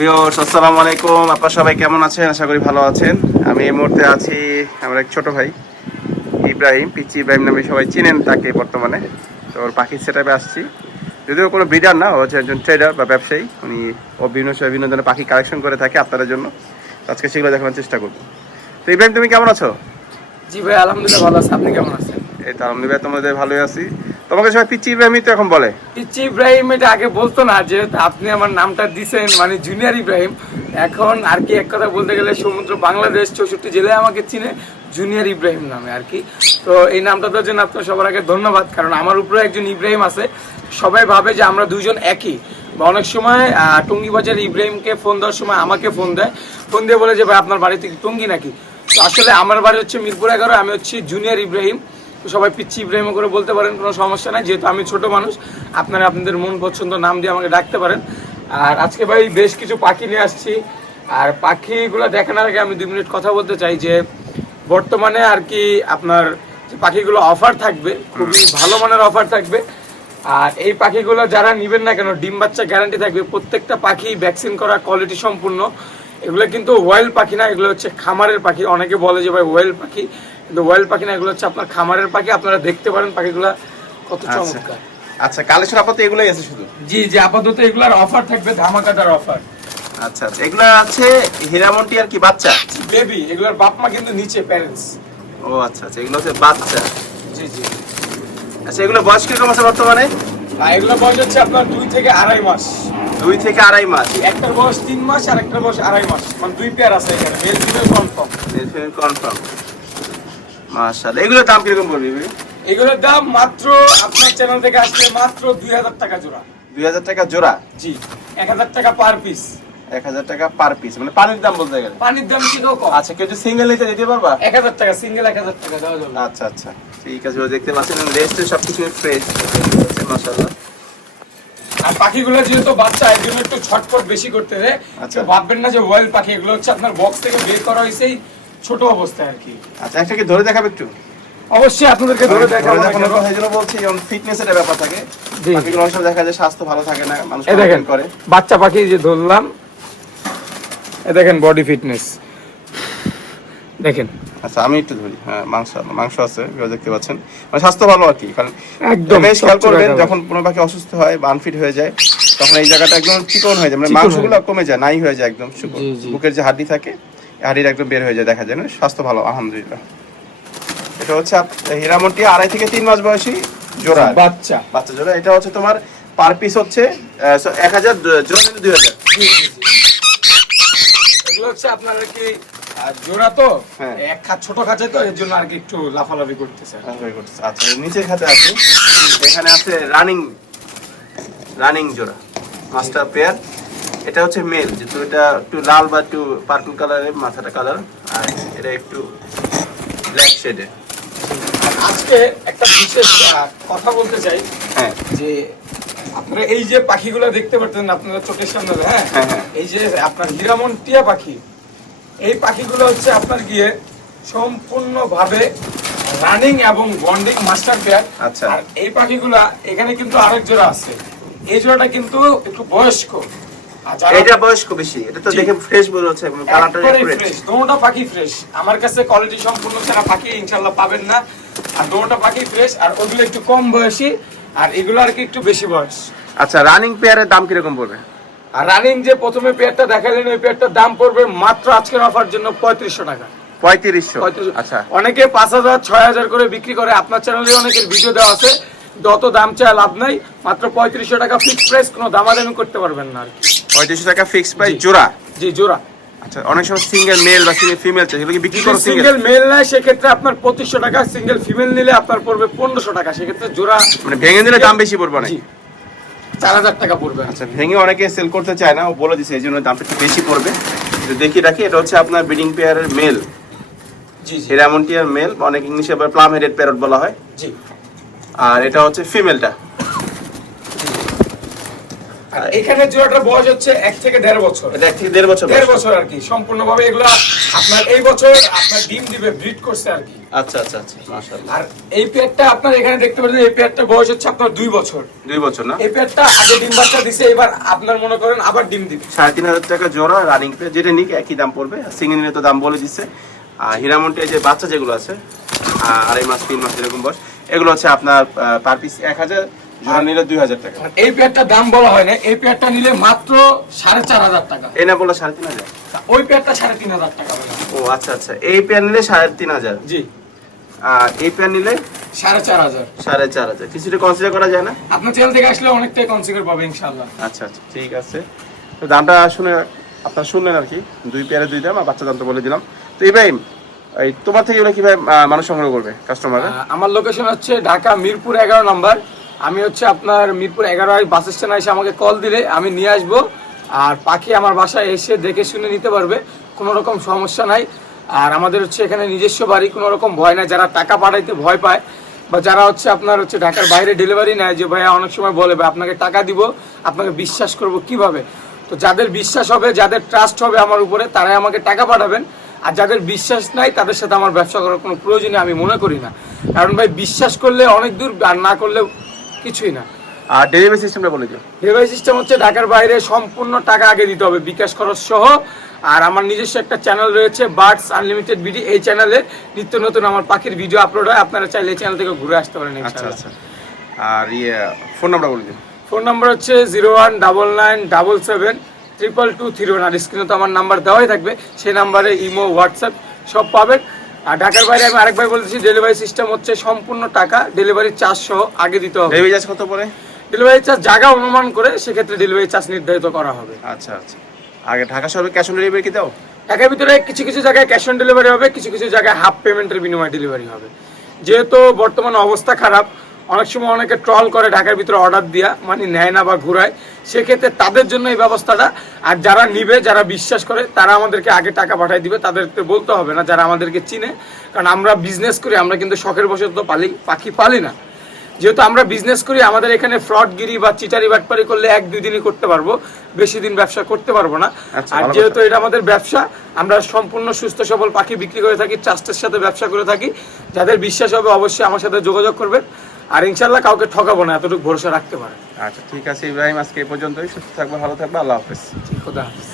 Viewers আসসালামু আলাইকুম, আপনারা সবাই কেমন আছেন? আশা করি ভালো আছেন। আমি এই মুহূর্তে আছি আমার এক ছোট ভাই ইব্রাহিম, পিচ্চি ইব্রাহিম নামে সবাই চিনেন তাকে বর্তমানে। তো ওর পাখির সেটআপে আসছি, যদিও কোনো ব্রিডার না, ও হচ্ছে একজন ট্রেডার বা ব্যবসায়ী। উনি বিভিন্ন ধরনের পাখি কালেকশন করে থাকে আপনাদের জন্য। আজকে সেগুলো দেখানোর চেষ্টা করবো। তো ইব্রাহিম, তুমি কেমন আছো? জি ভাই, আলহামদুলিল্লাহ ভালো আছি। আপনি কেমন আছেন? এই তো আলহামদুলিল্লাহ, তোমাদের ভালোই আছি। তোমাকে সবাই পিচ্চি ইব্রাহিমই তো এখন বলে। পিচ্চি ইব্রাহিম এটা আগে বলতো না, যেহেতু আপনি আমার নামটা দিছেন মানে জুনিয়র ইব্রাহিম। এখন আর কি এক কথা বলতে গেলে সমুদ্র বাংলাদেশ 64 জেলায় আমাকে চিনে জুনিয়র ইব্রাহিম নামে আর কি। তো এই নামটা দেওয়ার জন্য আপনার সবার আগে ধন্যবাদ, কারণ আমার উপরে একজন ইব্রাহিম আছে। সবাই ভাবে যে আমরা দুজন একই, বা অনেক সময় টঙ্গিবাজার ইব্রাহিমকে ফোন দেওয়ার সময় আমাকে ফোন দেয়, ফোন দিয়ে বলে যে ভাই আপনার বাড়ি থেকে টঙ্গি নাকি। তো আসলে আমার বাড়ি হচ্ছে মিরপুর 11, আমি হচ্ছি জুনিয়র ইব্রাহিম। তো সবাই পিচ্চি ইব্রাহিম করে বলতে পারেন, কোনো সমস্যা নাই, যেহেতু আমি ছোট মানুষ। আপনারা আপনাদের মন পছন্দ নাম দিয়ে আমাকে ডাকতে পারেন। আর আজকে ভাই বেশ কিছু পাখি নিয়ে আসছি, আর পাখিগুলো দেখানোর আগে আমি 2 মিনিট কথা বলতে চাই যে বর্তমানে আর কি আপনার যে পাখিগুলো অফার থাকবে, খুবই ভালো মানের অফার থাকবে। আর এই পাখিগুলো যারা নেবেন না কেন, ডিম বাচ্চা গ্যারান্টি থাকবে। প্রত্যেকটা পাখি ভ্যাকসিন করা, কোয়ালিটি সম্পূর্ণ। এগুলো কিন্তু ওয়েল পাখি না, এগুলো হচ্ছে খামারের পাখি। অনেকে বলে যে ভাই ওয়েল পাখি, কিন্তু ওয়েল পাখি না, এগুলো হচ্ছে আপনার খামারের পাখি। আপনারা দেখতে পারেন পাখিগুলো কত চমৎকার। আচ্ছা, কালেকশন আপাতত এগুলোই আছে শুধু? জি জি, আপাতত এগুলার অফার থাকবে, ধামাকাদার অফার। আচ্ছা আচ্ছা, এগুলো আছে হীরামন্টি আর কি বাচ্চা বেবি, এগুলার বাপ মা কিন্তু নিচে প্যারেন্টস। ও আচ্ছা আচ্ছা, এগুলো হচ্ছে বাচ্চা। জি জি। আচ্ছা, এগুলো বয়স কিরকম আছে বর্তমানে? এগুলো বয়স হচ্ছে আপনার 2 থেকে 2.5 মাস। 2 থেকে 2.5 মাস। একটার বয়স 3 মাস আর একটার বয়স 2.5 মাস, মানে 2 পেয়ার আছে এখানে, মেল ফিমেল কনফার্ম। কনফার্ম, মাশাআল্লাহ। এগুলোর দাম কিরকম পড়বে ভাই? এগুলোর দাম মাত্র আপনার চ্যানেল থেকে আসলে মাত্র 2000 টাকা জোড়া। 2000 টাকা জোড়া? জি, 1000 টাকা পার পিস। 1000 টাকা পার পিস, মানে পানির দাম বলতে গেলে। পানির দাম কি কম? আচ্ছা, কেউ যদি সিঙ্গেল নিতে দিতে পারবা? 1000 টাকা সিঙ্গেল, 1000 টাকা দেওয়া যাবে। আচ্ছা আচ্ছা, ঠিক আছে। দেখতে পাচ্ছেন রেস্টে সবকিছু ফ্রেশ, মাশাআল্লাহ। আর পাখিগুলো যেহেতু বাচ্চা, এই জন্য একটু ছটফট বেশি করতে হবে। আচ্ছা, ভাববেন না যে ওয়েল পাখি, এগুলো হচ্ছে আপনার বক্স থেকে বের করা হয়েছে ছোট অবস্থায় আর কি। আচ্ছা, একটা কি ধরে দেখাবে একটু? অবশ্যই আপনাদেরকে ধরে দেখাবো। এই জন্য বলছি, যেমন ফিটনেসের ব্যাপার থাকে, পাখিগুলো অনেক সময় দেখা যায় স্বাস্থ্য ভালো থাকে না, মানুষ দেখেন করে। বাচ্চা পাখি যে ধরলাম, এ দেখেন বডি ফিটনেস দেখেন। আচ্ছা, আমি একটু ধরি। হ্যাঁ, মাংস আছে, দেখতে পাচ্ছেন, মানে স্বাস্থ্য ভালো আর কি। কারণ একদম বেশ খেয়াল করবেন, যখন কোনো পাখি অসুস্থ হয় বা আনফিট হয়ে যায়, তখন এই জায়গাটা একদম চিকন হয়ে যায়, মানে মাংসগুলো কমে যায়, নাই হয়ে যায় একদম। বুকের যে হাড্ডি থাকে, হাড্ডির একদম বের হয়ে যায়, দেখা যায় না। স্বাস্থ্য ভালো আলহামদুলিল্লাহ। এটা হচ্ছে হীরামন্টি 2.5 থেকে 3 মাস বয়সী জোড়া, বাচ্চা জোড়া। এটা হচ্ছে তোমার পার পিস হচ্ছে 1000, জোড়া 2000। এগুলো হচ্ছে আপনার কি জোড়া তো, হ্যাঁ, এক খাঁচ ছোট খাঁচে তো, এর জন্য আর কি একটু লাফালাফি করতেছে। আচ্ছা, নিচের খাতে আছে, এখানে আছে রানিং জোড়া, মাস্টার পেয়ার। এটা হচ্ছে মেল, যেহেতু এটা একটু লাল বা একটু পার্পল কালারের মাথাটা কালার, আর এটা একটু ব্ল্যাক শেডের। আজকে একটা বিশেষ কথা বলতে চাই। হ্যাঁ, যে আপনারা এই যে পাখিগুলো দেখতে পাচ্ছেন আপনারা চোখের সামনে, হ্যাঁ, এই যে আপনার হীরামন্টিয়া পাখি, এই পাখিগুলো হচ্ছে আপনার গিয়ে সম্পূর্ণভাবে রানিং এবং বন্ডিং মাস্টার পেয়ার। আচ্ছা, আর এই পাখিগুলা এখানে কিন্তু আরেক জোড়া আছে, এই জোড়াটা কিন্তু একটু বয়স্ক। এটা বয়স্ক বেশি, এটা তো দেখে ফ্রেশ মনে হচ্ছে, কালারটা ফ্রেশ। দুটোটা পাখি ফ্রেশ, আমার কাছে কোয়ালিটি সম্পূর্ণ ছাড়া পাখি ইনশাআল্লাহ পাবেন না। আর দুটোটা পাখি ফ্রেশ, আর ওগুলো একটু কম বয়সী, আর এগুলো আর কি একটু বেশি বয়স। আচ্ছা, রানিং পেয়ারের দাম কিরকম পড়বে? আর রানিং যে প্রথমে পেয়ারটা দেখালেন, ওই পেয়ারটার দাম পড়বে মাত্র আজকের অফার জন্য 3500 টাকা। 3500? আচ্ছা, অনেকে 5000 6000 করে বিক্রি করে, আপনার চ্যানেলে অনেকের ভিডিও দেওয়া আছে। যত দাম চায় লাভ নাই, মাত্র 3500 টাকা ফিক্স প্রাইস, কোনো দামাদামি করতে পারবেন না আর কি। 3500 টাকা ফিক্স প্রাইস জোড়া? জি, জোড়া। আচ্ছা, অনেক সময় সিঙ্গেল মেল বা সিঙ্গেল ফিমেল চাই, সেগুলো কি বিক্রি করো? সিঙ্গেল মেল না, সেক্ষেত্রে আপনার 2500 টাকা, সিঙ্গেল ফিমেল নিলে আপনার পড়বে 1500 টাকা। সেক্ষেত্রে জোড়া মানে ভেঙে দিলে দাম বেশি পড়বে না? 4000 টাকা পড়বে। আচ্ছা, ভেঙে অনেকে সেল করতে চায় না, ও বলে দিছে এই জন্য দামটা একটু বেশি পড়বে। দেখি রাখি, এটা হচ্ছে আপনার ব্রিডিং পেয়ারের মেল, হীরামন্টিয়ার মেল, অনেক ইংলিশে আবার প্লাম হেডেড প্যারট বলা হয়। জি। আর এটা হচ্ছে ফিমেলটা। আর এখানে জোড়াটার বয়স হচ্ছে 1 থেকে 1.5 বছর। এটা 1 থেকে 1.5 বছর। 1.5 বছর আর কি, সম্পূর্ণভাবে এগুলো আপনার এই বছর আপনার ডিম দিবে, ব্রিড করছে আর কি। আচ্ছা আচ্ছা আচ্ছা, মাশাআল্লাহ। আর এই পেয়ারটা আপনার এখানে দেখতে পাচ্ছেন, এই পেয়ারটার বয়স হচ্ছে আপনার 2 বছর। 2 বছর না? এই পেয়ারটা আগে ডিম বাচ্চা দিছে, এবার আপনার মনে করেন আবার ডিম দিবে। 3,500 টাকা জোড়া রানিং পেয়ার, যেটা নিক একই দাম পড়বে। সিঙ্গেল নিলে তো দাম বলে দিচ্ছে। আর হীরামন্টি যে বাচ্চা যেগুলো আছে 2.5 মাস 3 মাস এরকম বয়স, এগুলো হচ্ছে আপনার পার পিস 1000, জোড়া নিলে 2000 টাকা। আর এই পেয়ারটার দাম বলা হয় না, এই পেয়ারটা নিলে মাত্র 4,500 টাকা। এই না বললো 3,500? ওই পেয়ারটা 3,500 টাকা বলে। ও আচ্ছা আচ্ছা, এই পেয়ার নিলে 3,500। জি। আর এই পেয়ার নিলে 4,500। 4,500। কিছুটা কনসিডার করা যায় না? আপনার চ্যানেল থেকে আসলে অনেকটাই কনসিডার পাবে ইনশাআল্লাহ। আচ্ছা আচ্ছা, ঠিক আছে। তো দামটা শুনে আপনারা শুনলেন আর কি, 2 পেয়ারে 2 দাম, আর বাচ্চা দাম তো বলে দিলাম। তো ইব্রাহিম, এই তোমার থেকে এগুলো কিভাবে মানুষ সংগ্রহ করবে কাস্টমাররা? আমার লোকেশন হচ্ছে ঢাকা মিরপুর 11 নম্বর। আমি হচ্ছে আপনার মিরপুর 11 বাস স্ট্যান্ড এসে আমাকে কল দিলে আমি নিয়ে আসবো, আর পাখি আমার বাসায় এসে দেখে শুনে নিতে পারবে, কোনো রকম সমস্যা নাই। আর আমাদের হচ্ছে এখানে নিজস্ব বাড়ি, কোনো রকম ভয় নাই। যারা টাকা পাঠাইতে ভয় পায় বা যারা হচ্ছে আপনার হচ্ছে ঢাকার বাইরে ডেলিভারি নেয়, যে ভাইয়া অনেক সময় বলে ভাই আপনাকে টাকা দিব, আপনাকে বিশ্বাস করব কিভাবে? তো যাদের বিশ্বাস হবে, যাদের ট্রাস্ট হবে আমার উপরে, তারাই আমাকে টাকা পাঠাবেন। আর যাদের বিশ্বাস নাই তাদের সাথে আমার ব্যবসা করার কোনো প্রয়োজনই আমি মনে করি না। কারণ ভাই বিশ্বাস করলে অনেক দূর, আর না করলে কিছুই না। আর ডেলিভারি সিস্টেমটা বলে দিও। ডেলিভারি সিস্টেম হচ্ছে ঢাকার বাইরে সম্পূর্ণ টাকা আগে দিতে হবে, বিকাশ খরচ সহ। আর আমার নিজস্ব একটা চ্যানেল রয়েছে, বার্ডস আনলিমিটেড বিডি। এই চ্যানেলে নিত্য নতুন আমার পাখির ভিডিও আপলোড হয়, আপনারা চাইলে এই চ্যানেল থেকে ঘুরে আসতে পারেন আচ্ছা ইনশাআল্লাহ। আচ্ছা। আর ফোন নাম্বার বলে দিও। ফোন নাম্বার হচ্ছে 0199772231। আর স্ক্রিনে তো আমার নাম্বার দেওয়াই থাকবে, সেই নাম্বারে ইমো, হোয়াটসঅ্যাপ সব পাবেন। আর ঢাকার বাইরে আমি আরেকবার বলতেছি, ডেলিভারি সিস্টেম হচ্ছে সম্পূর্ণ টাকা ডেলিভারি চার্জ সহ আগে দিতে হবে। ডেলিভারি চার্জ কত পড়ে? ডেলিভারি চার্জ জায়গা অনুমান করে সেক্ষেত্রে ডেলিভারি চার্জ নির্ধারিত করা হবে। আচ্ছা আচ্ছা। আগে ঢাকা শহরে ক্যাশ অন ডেলিভারি কি দাও? ঢাকার ভিতরে কিছু কিছু জায়গায় ক্যাশ অন ডেলিভারি হবে, কিছু কিছু জায়গায় হাফ পেমেন্টের বিনিময়ে ডেলিভারি হবে। যেহেতু বর্তমানে অবস্থা খারাপ, অনেক সময় অনেকে ট্রল করে ঢাকার ভিতরে অর্ডার দিয়া, মানে নেয় না বা ঘুরায়, সেক্ষেত্রে তাদের জন্য এই ব্যবস্থাটা। আর যারা নিবে, যারা বিশ্বাস করে, তারা আমাদেরকে আগে টাকা পাঠিয়ে দিবে, তাদেরকে বলতে হবে না, যারা আমাদেরকে চিনে। কারণ আমরা বিজনেস করি, আমরা কিন্তু শখের বশে তো পাখি পালি না। যেহেতু আমরা বিজনেস করি, আমাদের এখানে ফ্রডগিরি বা চিটারি বাটপারি করলে 1-2 দিনই করতে পারবো, বেশি দিন ব্যবসা করতে পারবো না। আর যেহেতু এটা আমাদের ব্যবসা, আমরা সম্পূর্ণ সুস্থ সবল পাখি বিক্রি করে থাকি, ট্রাস্টের সাথে ব্যবসা করে থাকি। যাদের বিশ্বাস হবে অবশ্যই আমার সাথে যোগাযোগ করবেন, আর ইনশাল্লাহ কাউকে ঠকাবো না, এতটুকু ভরসা রাখতে পারেন। আচ্ছা ঠিক আছে ইব্রাহিম, আজকে এই পর্যন্তই। সুস্থ থাকবে, ভালো থাকবে, আল্লাহ হাফেজ। ঠিক, খোদা হাফেজ।